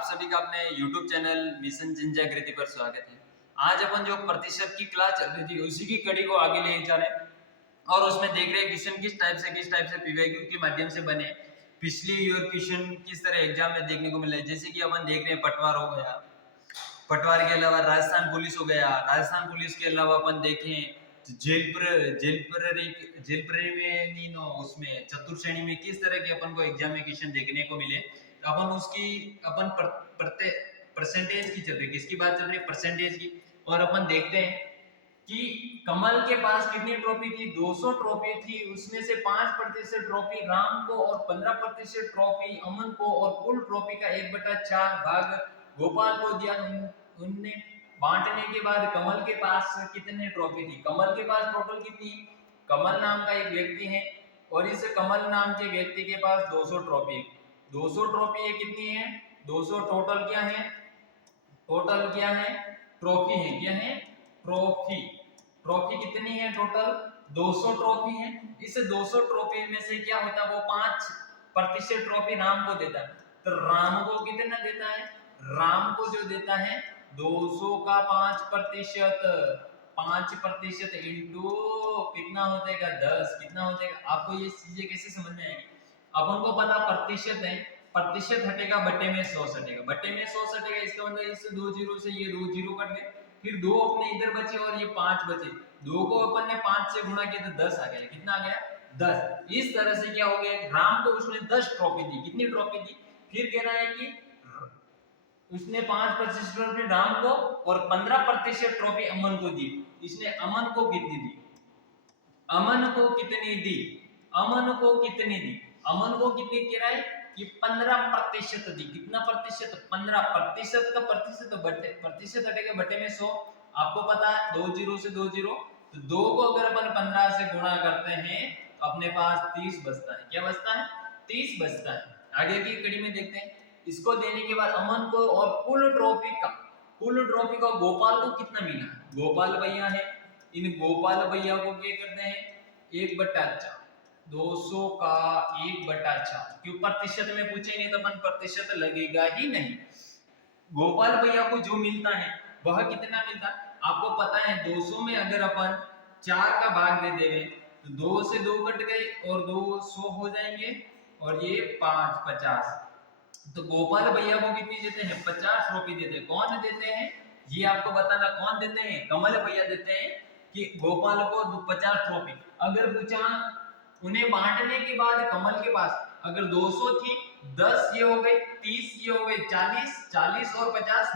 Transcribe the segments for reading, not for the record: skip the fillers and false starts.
आप सभी का अपने YouTube चैनल मिशन जिन जागृति पर स्वागत है। आज अपन जो प्रतिशत की क्लास चल रही थी उसी की कड़ी को आगे ले जा रहे हैं और उसमें देख रहे हैं क्वेश्चन किस टाइप से पीवाईक्यू के माध्यम से बने, पिछली ईयर क्वेश्चन किस तरह एग्जाम में देखने को मिला है। जैसे कि अपन देख रहे हैं पटवार हो गया, पटवार के अलावा राजस्थान पुलिस हो गया, राजस्थान पुलिस के अलावा अपन देखें तो जेल प्रहरी में उसमें चतुर्थ श्रेणी में किस तरह के अपन को एग्जामिनेशन देखने को मिले। तो अपन उसकी अपन परसेंटेज की चल रही है, किसकी बात चल रही है, परसेंटेज की। और अपन देखते हैं कि कमल के पास कितनी ट्रॉफी थी, 200 ट्रॉफी थी। उसमें से 5% ट्रॉफी राम को और 15% ट्रॉफी अमन को और कुल ट्रॉफी का 1/4 भाग गोपाल को दिया। उनने बांटने के बाद कमल के पास कितने ट्रॉफी थी, कमल के पास टोटल कितनी, कमल नाम का एक व्यक्ति है और इस कमल नाम के व्यक्ति के पास 200 ट्रॉफी है। 200 ट्रॉफी है, कितनी है 200, टोटल क्या है, टोटल क्या है, ट्रॉफी है, क्या है, ट्रॉफी। ट्रॉफी कितनी है, टोटल 200 ट्रॉफी है। इस 200 ट्रॉफी में से क्या होता है, वो 5% ट्रॉफी राम को देता है। तो राम को कितना देता है, राम को जो देता है 200 का 5%, 5% इंटू कितना हो जाएगा 10, कितना हो जाएगा। आपको ये चीजें कैसे समझ में आएगी, अपन को पता प्रतिशत है, प्रतिशत हटेगा बट्टे में 100 सटेगा, बट्टे में 100 सटेगा, इसका मतलब इस 2 जीरो से ये 2 जीरो कट गए, फिर 2 अपने इधर बचे और ये 5 बचे। 2 को अपन ने 5 से गुणा किया तो 10 आ गया, कितना आ गया 10। इस तरह से क्या हो गया, राम को उसने 10 ट्रॉफी दी, कितनी ट्रॉफी दी, फिर कह रहा है कि उसने 5% ट्रॉफी राम को और 15% ट्रॉफी अमन को दी। इसने अमन को कितनी दी, अमन को कितनी दी, अमन को कितनी दी, अमन को कितनी कह रहा है कि 15% दी। कितना प्रतिशत, 15% का प्रतिशत, बटे प्रतिशत हटेगा बटे में 100। आपको पता है 2 जीरो से 2 जीरो, तो 2 को अगर अपन 15 से गुणा करते हैं तो अपने पास 30 बचता है। क्या बचता है, 30 बचता है। आगे की कड़ी में देखते हैं। इसको देने के बाद अमन को और कुल ट्रॉफी का गोपाल को कितना मिला, गोपाल भैया है, इन गोपाल भैया को क्या करते हैं 1/4, 200 का 1/4। क्यों, प्रतिशत में पूछे नहीं तो अपन प्रतिशत लगेगा ही नहीं। गोपाल भैया को जो मिलता है वह कितना मिलता है, आपको पता है 200 में अगर अपन 4 का भाग दे देंगे तो 2 से 2 कट गए और 2 100 हो जाएंगे और ये 5 50। तो गोपाल भैया को कितनी देते हैं, 50 ट्रॉफी देते हैं। कौन देते हैं, ये आपको बताना, कौन देते हैं, कमल भैया देते हैं कि गोपाल को 50 ट्रॉफी। अगर पूछा उन्हें बांटने के बाद कमल के पास अगर 200 थी, 10 ये हो गए, 30 ये हो गए, 40 40 और 50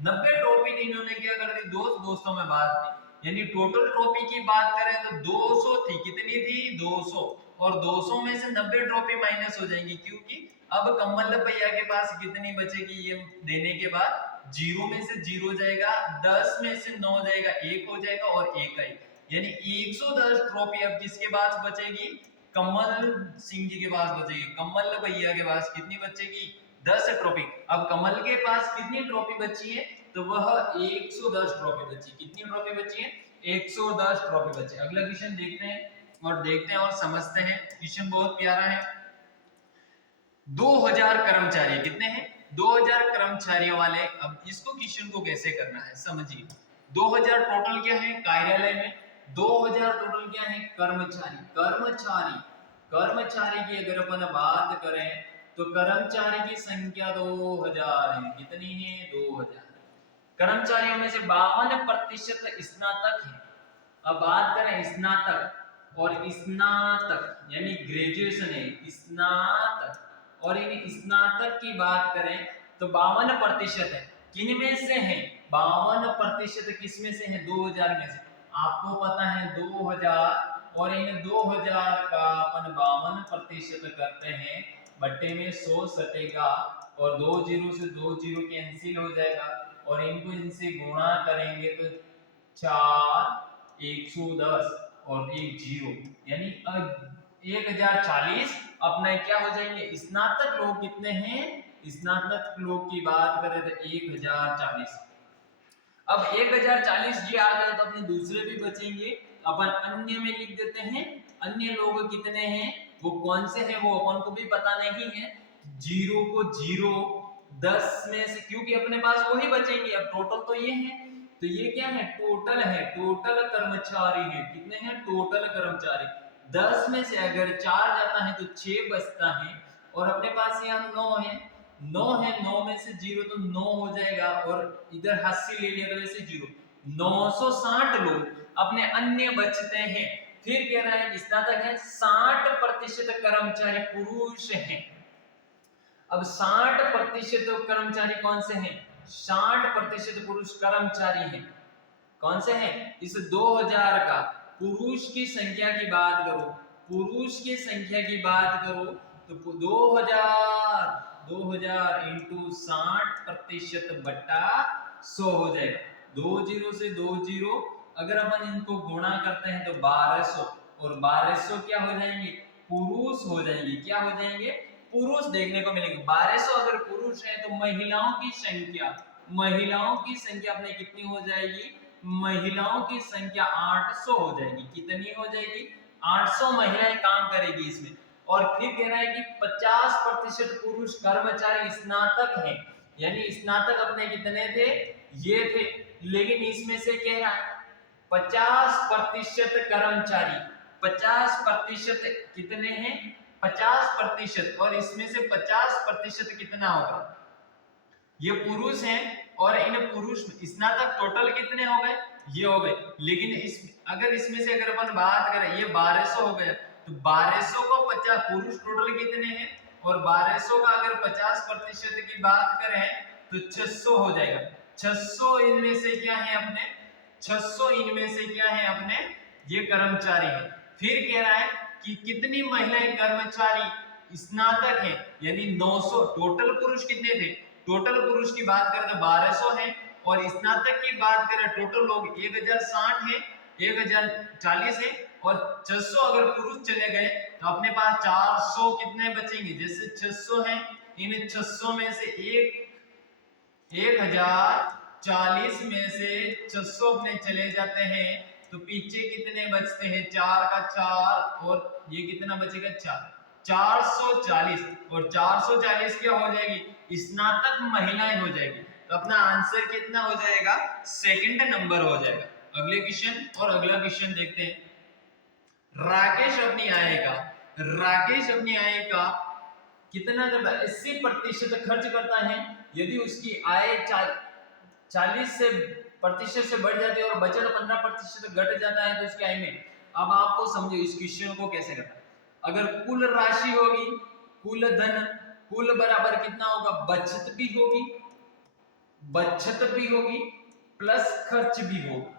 90 ट्रॉफी इन्होंने क्या कर दी, दोस्तों में बांट दी। यानी टोटल ट्रॉफी की बात करें तो 200 थी, कितनी थी 200, और 200 में से 90 ट्रॉफी माइनस हो जाएंगी क्योंकि अब कमल भैया के पास कितनी बचेगी, ये देने के बाद 0 में से 0 जाएगा, 10 में से 9 जाएगा, 1 हो जाएगा और 1 आएगा। यानी 110 ट्रॉफी अब किसके पास बचेगी, कमल सिंह जी के पास बचेगी। कमल भैया के पास कितनी बचेगी, 10 ट्रॉफी। अब कमल के पास कितनी ट्रॉफी बची है, तो वह 110 ट्रॉफी बची। कितनी ट्रॉफी बची है, 110 ट्रॉफी बची। अगला क्वेश्चन देखते हैं और समझते हैं। क्वेश्चन बहुत प्यारा है। 2000 कर्मचारी कितने हैं, 2000 कर्मचारियों वाले। अब इसको क्वेश्चन को कैसे करना है समझिए। 2000 टोटल क्या है कार्यालय में, 2000 टोटल क्या है कर्मचारी की अगर अपन बात करें तो कर्मचारी की संख्या 2000 है। कितनी है, 2000। कर्मचारियों में से 52% स्नातक है। अब बात करें स्नातक और स्नातक यानी ग्रेजुएशन है, स्नातक और इन स्नातक की बात करें तो 52% है। किन में से है, 52% किस में से है, 2000 में से। आपको पता है 2000 और इन 2000 का अपन 52% करते हैं, बट्टे में 100 सटेगा और 2 जीरो से 2 जीरो कैंसिल हो जाएगा और इनको इनसे गुणा करेंगे तो 4 110 और 1 जीरो यानी 1040 अपना क्या हो जाएंगे। स्नातक लोग कितने हैं, स्नातक लोग की बात करें तो 1040। अब 1040 जी आ गया तो अपने दूसरे भी बचेंगे, अपन अन्य में लिख देते हैं। अन्य लोग कितने हैं, वो कौन से हैं वो अपन को भी पता नहीं है। जीरो को जीरो, 10 में से, क्योंकि अपने पास वही बचेंगे, अब टोटल तो ये है, तो ये क्या है, टोटल है, टोटल कर्मचारी है, कितने हैं टोटल कर्मचारी। 10 में से अगर 4 जाता है तो 6 बचता है, और अपने पास यहाँ 9 है, 9 में से 0 तो 9 हो जाएगा, और इधर 80 ले लिया तो वैसे 0, 960 लोग अपने अन्य बचते हैं। फिर कह रहा है स्नातक है 60% कर्मचारी पुरुष हैं। अब 60% कर्मचारी कौन से हैं, 60% पुरुष कर्मचारी हैं, कौन से हैं, इस 2000 का पुरुष की संख्या की बात करो, पुरुष की संख्या की बात करो तो 2000 इंटू 60% बट्टा 100 हो जाएगा, 20 से 20 अगर अपन इनको गुणा करते हैं तो 1200, और 1200 क्या हो जाएंगे, पुरुष हो जाएंगे, क्या हो जाएंगे, पुरुष देखने को मिलेंगे। 1200 अगर पुरुष है तो महिलाओं की संख्या, महिलाओं की संख्या अपने कितनी हो जाएगी, महिलाओं की संख्या 800 हो जाएगी, कितनी हो जाएगी, 800 महिलाएं काम करेगी इसमें। और फिर कह रहा है कि 50% पुरुष कर्मचारी स्नातक हैं, यानी स्नातक अपने कितने थे, ये थे, लेकिन इसमें से कह रहा है 50% कर्मचारी, 50% कितने हैं, 50%, और इसमें से 50% कितना होगा, ये पुरुष हैं, और इन पुरुष स्नातक टोटल कितने हो गए, ये हो गए, लेकिन अगर इसमें से अगर अपन बात करें, ये 1200 हो गया, तो 1200 को 50, पुरुष टोटल कितने हैं, और 1200 का अगर 50% की बात करें तो 600 हो जाएगा, 600 इनमें से क्या है अपने, 600 इनमें से क्या है अपने, ये कर्मचारी है। फिर कह रहा है कि कितनी महिलाएं कर्मचारी स्नातक हैं, यानी 900, टोटल पुरुष कितने थे, टोटल पुरुष की बात करें तो 1200 है, और स्नातक की बात करें टोटल लोग 1060 है, 1040 है, और 600 अगर पुरुष चले गए तो अपने पास 400 कितने बचेंगे, जैसे 600 है, इन 600 में से 1040 में से 600 अपने चले जाते हैं, तो पीछे कितने बचते हैं, 4 का 4, और ये कितना बचेगा 4, 440, और 440 क्या हो जाएगी, स्नातक महिलाएं हो जाएगी, तो अपना आंसर कितना हो जाएगा, सेकंड नंबर हो जाएगा। अगले क्वेश्चन, और अगला क्वेश्चन देखते हैं। राकेश अपनी आय का कितना, जब 80% खर्च करता है, यदि उसकी आय 40 से प्रतिशत से बढ़ जाती है और बचत 15% घट जाता है तो उसकी आय में, अब आपको समझो इस क्वेश्चन को कैसे करना है। अगर कुल राशि होगी, कुल धन, कुल बराबर कितना होगा, बचत भी होगी प्लस खर्च भी होगा।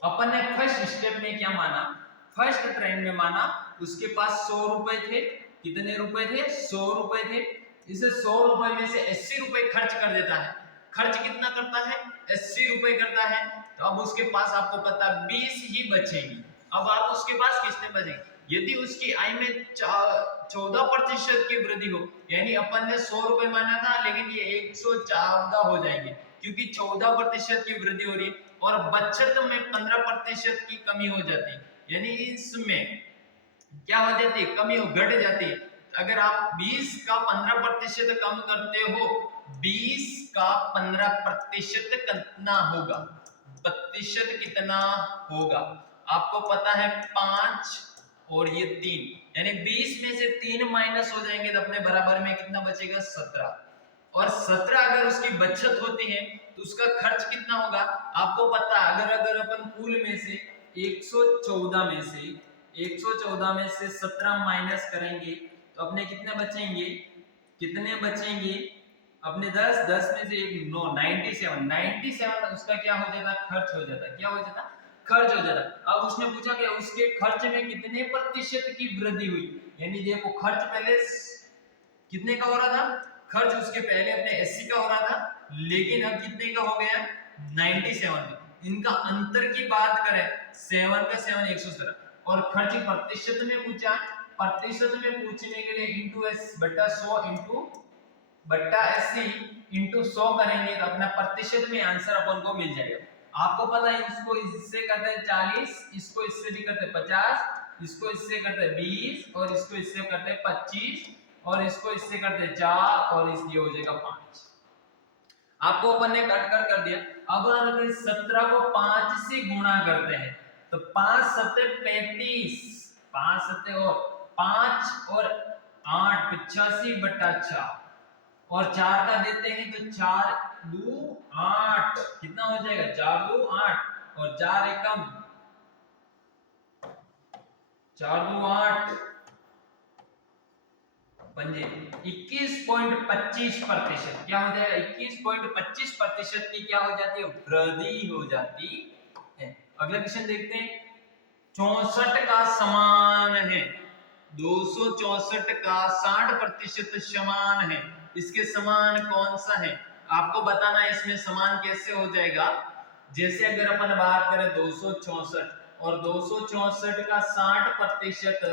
अपन ने फर्स्ट स्टेप में क्या माना, फर्स्ट ट्रेंड में माना उसके पास 100 रुपए थे, कितने रुपए थे, 100 रुपए थे, इसे 100 रुपए में से 80 रुपए खर्च कर देता है, खर्च कितना करता है, 80 रुपए करता है, तो अब उसके पास आपको पता 20 ही बचेंगी। अब आप उसके पास कितने बचेंगे, यदि उसकी आय में 14% की वृद्धि हो, यानी अपन ने 100 रुपए माना था लेकिन ये 114 हो जाएंगे, क्योंकि 14% की वृद्धि हो रही है, और बचत में 15% की कमी हो जाती है, यानी इसमें क्या हो जाती है, कमी हो, घट जाती है। अगर आप 20 का 15% कम करते हो, 20 का 15% कितना होगा, प्रतिशत कितना होगा, आपको पता है 5 और ये 3, यानी 20 में से 3 माइनस हो जाएंगे तो अपने बराबर में कितना बचेगा, 17, और 17 अगर उसकी बचत होती है तो उसका खर्च कितना होगा, आपको पता है, अगर अपन कुल में से 114 में से 17 माइनस करेंगे तो अपने कितने बचेंगे, अपने 10 में से 1 9, 97 उसका क्या हो जाता, खर्च हो जाता, क्या हो जाता, खर्च हो जाता। अब उसने पूछा कि उसके खर्च में कितने प्रतिशत की वृद्धि हुई, यानी देखो खर्च पहले कितने का हो रहा था, खर्च उसके पहले अपने 80 का हो रहा था, लेकिन अब कितने का हो गया, 97 का। इनका अंतर की बात करें, 7 का 7 117, और खर्च प्रतिशत में पूछा, प्रतिशत में पूछने के लिए इंटू एस बट्टा 100 इंटू बट्टा 80 इंटू 100 करेंगे तो अपना प्रतिशत में आंसर अपन को मिल जाएगा। आपको पता है इसको इससे करते हैं 40, इसको इससे भी करते हैं 50, इसको इससे करते हैं 20 और इसको इससे करते हैं 25, और इसको इससे करते 4 और इस ये हो जाएगा 5। आपको अपन ने कट कर दिया। अब अगर 17 को 5 से गुणा करते हैं तो 5 सत्ते 35, 5 सत्ते और 5 और 8 85/4 और 4 का देते हैं तो 4 2 8 कितना हो जाएगा 4 2 8 और 4 एकम 4 2 8 पंजे 21.25%। क्या हो जाएगा 21.25% की क्या हो जाती है वृद्धि हो जाती है। अगला क्वेश्चन देखते हैं 64 का समान है 264 का 60% समान है, इसके समान कौन सा है आपको बताना है। इसमें समान कैसे हो जाएगा, जैसे अगर अपन बात करें 264 और 264 का 60%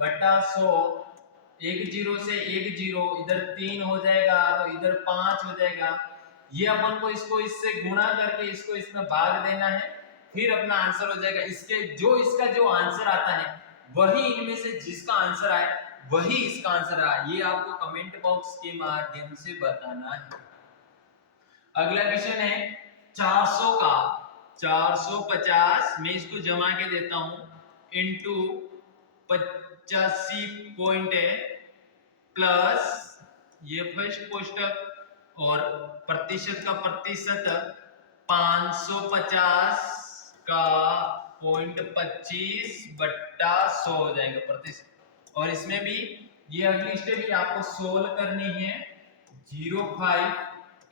बटा 100, एक जीरो से एक जीरो, इधर 3 हो जाएगा तो इधर 5 हो जाएगा। ये अपन को इसको इससे गुणा करके इसको इसमें भाग देना है, फिर अपना आंसर हो जाएगा। इसका जो आंसर आता है वही इनमें से जिसका आंसर आए वही इसका आंसर आए, ये आपको कमेंट बॉक्स के माध्यम से बताना है। अगला क्वेश्चन है 400 का 450, मैं इसको जमा के देता हूं इंटू 85 पॉइंट है प्लस ये फर्स्ट कोष्टक और प्रतिशत का प्रतिशत 550 का 0.25/100 हो जाएगा प्रतिशत। और इसमें भी ये अगली स्टेप ही आपको सोल्व करनी है 05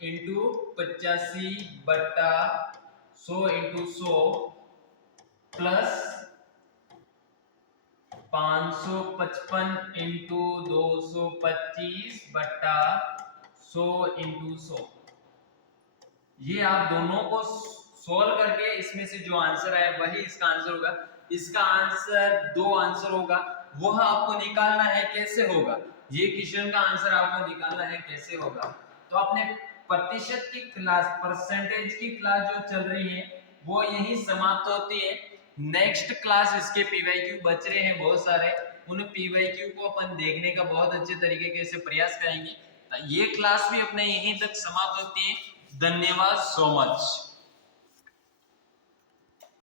into 85/100 into 100 plus 555 into 225/100 into 100। ये आप दोनों को सोल्व करके इसमें से जो आंसर आए वही इसका आंसर होगा। इसका आंसर 2 आंसर होगा, वह आपको निकालना है कैसे होगा, ये क्वेश्चन का आंसर आपको निकालना है कैसे होगा। तो आपने प्रतिशत की क्लास परसेंटेज की क्लास जो चल रही है वो यही समाप्त होती है। नेक्स्ट क्लास इसके पीवाईक्यू बच रहे हैं बहुत सारे, उन पीवाईक्यू को अपन देखने का बहुत अच्छे तरीके से प्रयास करेंगे। ये क्लास भी अपने यहीं तक समाप्त होती है। धन्यवाद सो मच।